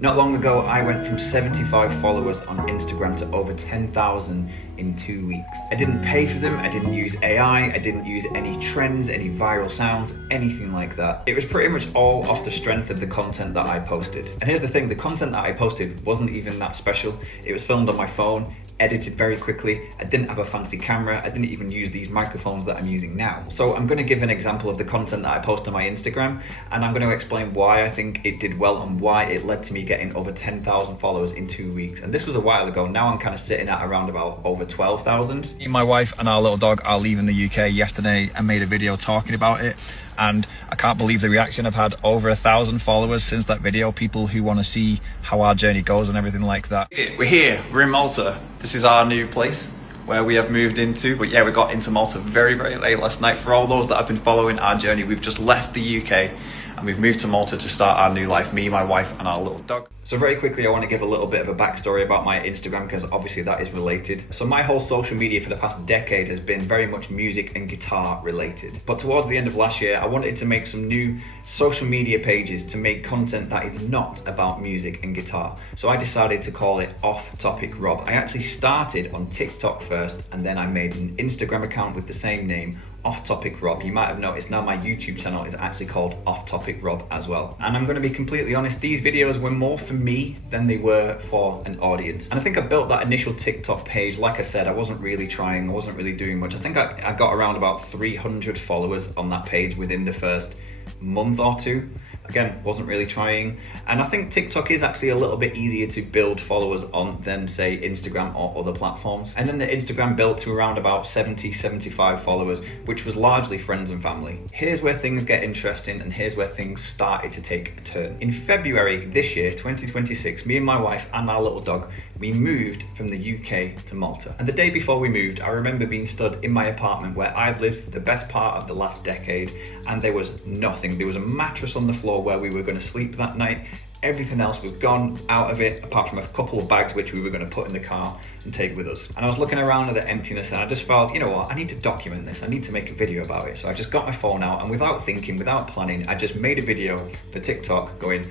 Not long ago, I went from 75 followers on Instagram to over 10,000 in 2 weeks. I didn't pay for them, I didn't use AI, I didn't use any trends, any viral sounds, anything like that. It was pretty much all off the strength of the content that I posted. And here's the thing, the content that I posted wasn't even that special. It was filmed on my phone, edited very quickly. I didn't have a fancy camera. I didn't even use these microphones that I'm using now. So I'm gonna give an example of the content that I post on my Instagram, and I'm gonna explain why I think it did well and why it led to me getting over 10,000 followers in 2 weeks. And this was a while ago. Now I'm kind of sitting at around about over 12,000. Me, my wife and our little dog are leaving the UK yesterday and made a video talking about it. And I can't believe the reaction. I've had over 1,000 followers since that video, people who want to see how our journey goes and everything like that. We're here, we're in Malta. This is our new place where we have moved into. But yeah, we got into Malta very, very late last night. For all those that have been following our journey, we've just left the UK and we've moved to Malta to start our new life, me, my wife and our little dog. So very quickly, I want to give a little bit of a backstory about my Instagram because obviously that is related. So my whole social media for the past decade has been very much music and guitar related. But towards the end of last year, I wanted to make some new social media pages to make content that is not about music and guitar. So I decided to call it Offtopic Rob. I actually started on TikTok first, and then I made an Instagram account with the same name, Offtopic Rob. You might have noticed now my YouTube channel is actually called Offtopic Rob as well. And I'm going to be completely honest, these videos were more for me than they were for an audience. And I think I built that initial TikTok page, like I said, I wasn't really trying, I wasn't really doing much. I think I got around about 300 followers on that page within the first month or two. Again, wasn't really trying. And I think TikTok is actually a little bit easier to build followers on than say Instagram or other platforms. And then the Instagram built to around about 70, 75 followers, which was largely friends and family. Here's where things get interesting and here's where things started to take a turn. In February this year, 2026, me and my wife and our little dog, we moved from the UK to Malta. And the day before we moved, I remember being stood in my apartment where I'd lived for the best part of the last decade, and there was nothing. There was a mattress on the floor where we were going to sleep that night. Everything else was gone out of it, apart from a couple of bags which we were going to put in the car and take with us. And I was looking around at the emptiness and I just felt, you know what, I need to document this. I need to make a video about it. So I just got my phone out and without thinking, without planning, I just made a video for TikTok going,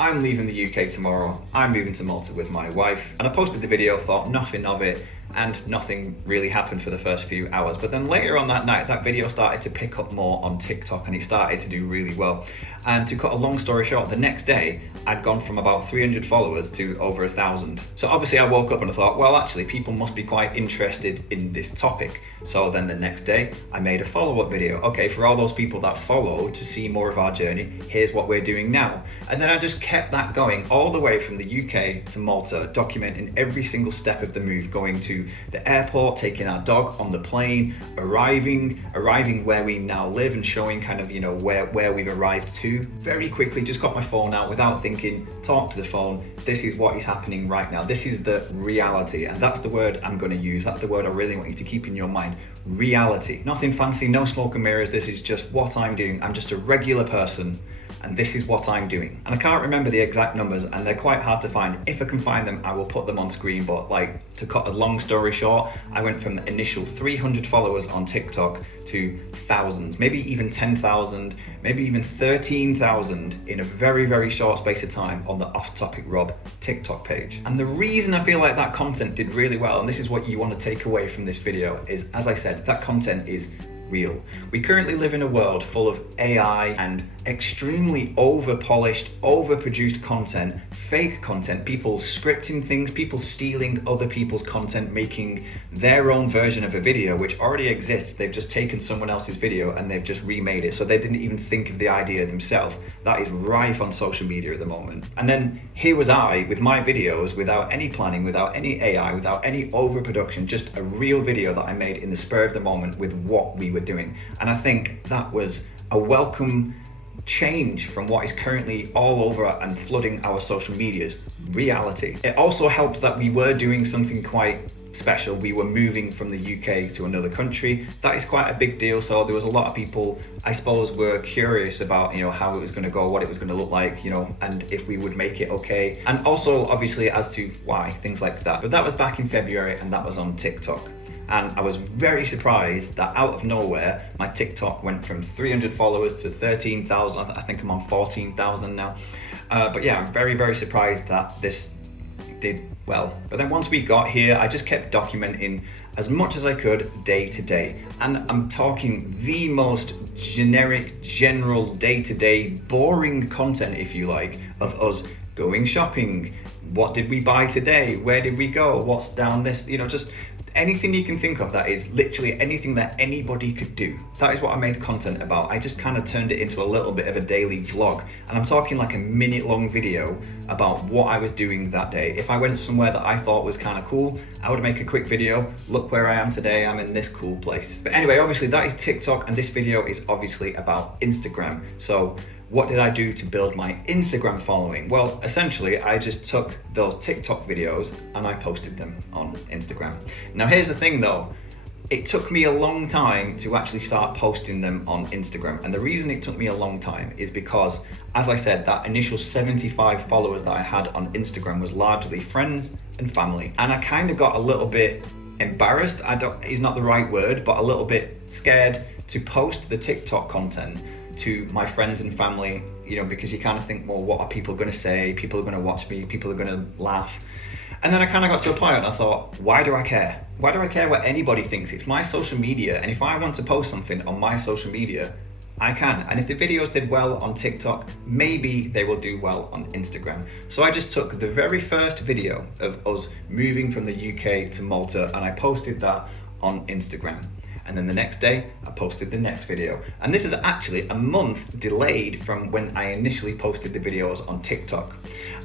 I'm leaving the UK tomorrow, I'm moving to Malta with my wife. And I posted the video, thought nothing of it, and nothing really happened for the first few hours. But then later on that night, that video started to pick up more on TikTok and it started to do really well. And to cut a long story short, the next day, I'd gone from about 300 followers to over 1,000. So obviously I woke up and I thought, well, actually people must be quite interested in this topic. So then the next day, I made a follow-up video. Okay, for all those people that followed to see more of our journey, here's what we're doing now. And then I just kept that going all the way from the UK to Malta, documenting every single step of the move, going to the airport, taking our dog on the plane, arriving where we now live and showing kind of, you know, where we've arrived to. Very quickly, just got my phone out without thinking, talk to the phone. This is what is happening right now. This is the reality. And that's the word I'm going to use. That's the word I really want you to keep in your mind. Reality. Nothing fancy, no smoke and mirrors. This is just what I'm doing. I'm just a regular person. And this is what I'm doing. And I can't remember the exact numbers and they're quite hard to find. If I can find them, I will put them on screen. But like, to cut a long story short, I went from the initial 300 followers on TikTok to thousands, maybe even 10,000, maybe even 13,000 in a very, very short space of time on the Offtopic Rob TikTok page. And the reason I feel like that content did really well, and this is what you want to take away from this video, is, as I said, that content is real. We currently live in a world full of AI and extremely over-polished, over-produced content, fake content, people scripting things, people stealing other people's content, making their own version of a video which already exists. They've just taken someone else's video and they've just remade it. So they didn't even think of the idea themselves. That is rife on social media at the moment. And then here was I with my videos without any planning, without any AI, without any overproduction, just a real video that I made in the spur of the moment with what we were doing. And I think that was a welcome change from what is currently all over and flooding our social medias, reality. It also helped that we were doing something quite special. We were moving from the UK to another country. That is quite a big deal. So there was a lot of people, I suppose, were curious about, you know, how it was going to go, what it was going to look like, you know, and if we would make it okay. And also obviously as to why, things like that. But that was back in February and that was on TikTok. And I was very surprised that out of nowhere, my TikTok went from 300 followers to 13,000. I think I'm on 14,000 now. But yeah, I'm very, very surprised that this did well. But then once we got here, I just kept documenting as much as I could day to day. And I'm talking the most generic, general, day-to-day, boring content, if you like, of us going shopping. What did we buy today? Where did we go? What's down this? You know, just anything you can think of that is literally anything that anybody could do. That is what I made content about. I just kind of turned it into a little bit of a daily vlog. And I'm talking like a minute long video about what I was doing that day. If I went somewhere that I thought was kind of cool, I would make a quick video. Look where I am today, I'm in this cool place. But anyway, obviously that is TikTok, and this video is obviously about Instagram. So what did I do to build my Instagram following? Well, essentially, I just took those TikTok videos and I posted them on Instagram. Now, here's the thing though. It took me a long time to actually start posting them on Instagram. And the reason it took me a long time is because, as I said, that initial 75 followers that I had on Instagram was largely friends and family. And I kind of got a little bit embarrassed, is not the right word, but a little bit scared to post the TikTok content to my friends and family, you know, because you kind of think, well, what are people going to say? People are going to watch me, people are going to laugh. And then I kind of got to a point and I thought, why do I care? Why do I care what anybody thinks? It's my social media, and if I want to post something on my social media, I can. And if the videos did well on TikTok, maybe they will do well on Instagram. So I just took the very first video of us moving from the UK to Malta and I posted that on Instagram. And then the next day, I posted the next video. And this is actually a month delayed from when I initially posted the videos on TikTok.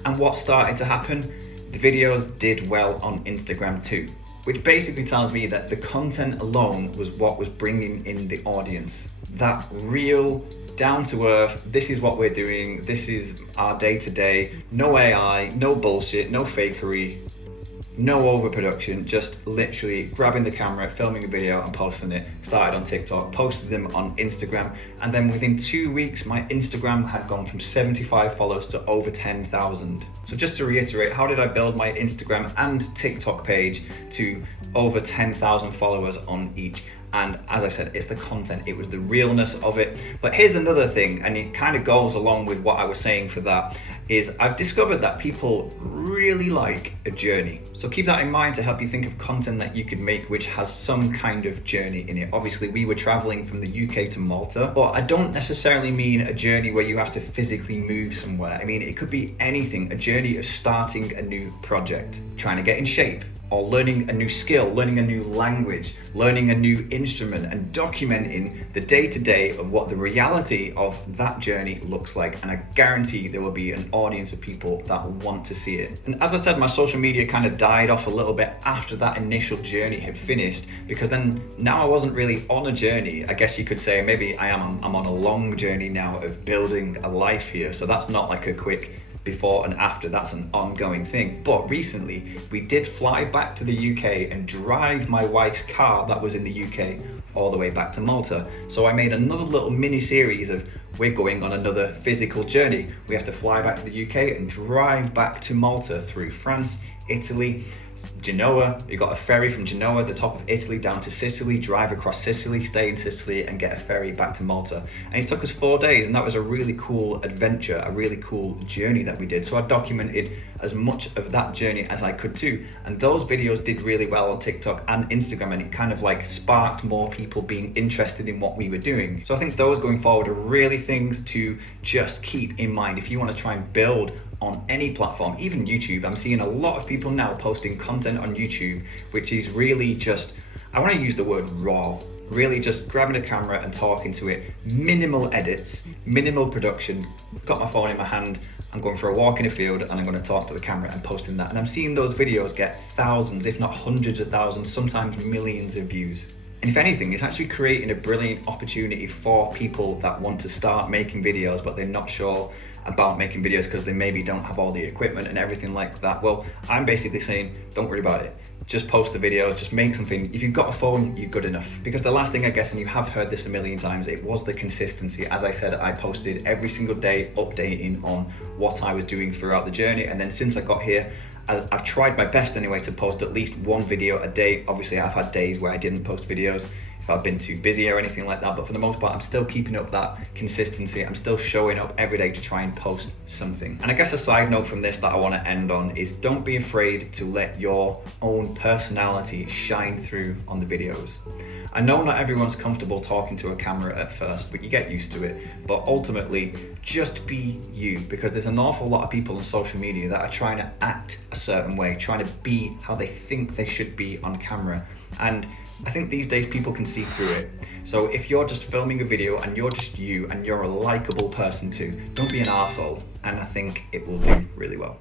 And what started to happen? The videos did well on Instagram too, which basically tells me that the content alone was what was bringing in the audience. That real, down to earth, this is what we're doing, this is our day to day, no AI, no bullshit, no fakery, no overproduction, just literally grabbing the camera, filming a video and posting it. Started on TikTok, posted them on Instagram, and then within 2 weeks, my Instagram had gone from 75 followers to over 10,000. So just to reiterate, how did I build my Instagram and TikTok page to over 10,000 followers on each? And as I said, it's the content, it was the realness of it. But here's another thing, and it kind of goes along with what I was saying for that, is I've discovered that people really like a journey. So keep that in mind to help you think of content that you could make which has some kind of journey in it. Obviously, we were traveling from the UK to Malta, but I don't necessarily mean a journey where you have to physically move somewhere. I mean, it could be anything, a journey of starting a new project, trying to get in shape, or learning a new skill, learning a new language, learning a new instrument, and documenting the day-to-day of what the reality of that journey looks like. And I guarantee there will be an audience of people that want to see it. And as I said, my social media kind of died off a little bit after that initial journey had finished, because then now I wasn't really on a journey. I guess you could say maybe I'm on a long journey now of building a life here. So that's not like a quick before and after, that's an ongoing thing. But recently we did fly back to the UK and drive my wife's car that was in the UK all the way back to Malta. So I made another little mini series of we're going on another physical journey. We have to fly back to the UK and drive back to Malta through France, Italy, Genoa. You got a ferry from Genoa, the top of Italy, down to Sicily, drive across Sicily, stay in Sicily and get a ferry back to Malta. And it took us 4 days, and that was a really cool adventure, a really cool journey that we did. So I documented as much of that journey as I could too. And those videos did really well on TikTok and Instagram, and it kind of like sparked more people being interested in what we were doing. So I think those going forward are really things to just keep in mind if you want to try and build on any platform, even YouTube. I'm seeing a lot of people now posting content on YouTube, which is really just, I want to use the word raw, really just grabbing a camera and talking to it, minimal edits, minimal production, got my phone in my hand, I'm going for a walk in a field and I'm going to talk to the camera and posting that. And I'm seeing those videos get thousands, if not hundreds of thousands, sometimes millions of views. And if anything, it's actually creating a brilliant opportunity for people that want to start making videos, but they're not sure about making videos because they maybe don't have all the equipment and everything like that. Well, I'm basically saying, don't worry about it. Just post the video, just make something. If you've got a phone, you're good enough. Because the last thing I guess, and you have heard this a million times, it was the consistency. As I said, I posted every single day updating on what I was doing throughout the journey. And then since I got here, I've tried my best anyway to post at least one video a day. Obviously I've had days where I didn't post videos. if I've been too busy or anything like that, but for the most part, I'm still keeping up that consistency. I'm still showing up every day to try and post something. And I guess a side note from this that I want to end on is don't be afraid to let your own personality shine through on the videos. I know not everyone's comfortable talking to a camera at first, but you get used to it. But ultimately, just be you, because there's an awful lot of people on social media that are trying to act a certain way, trying to be how they think they should be on camera. And I think these days people can see through it. So if you're just filming a video and you're just you and you're a likable person too, don't be an arsehole, and I think it will do really well.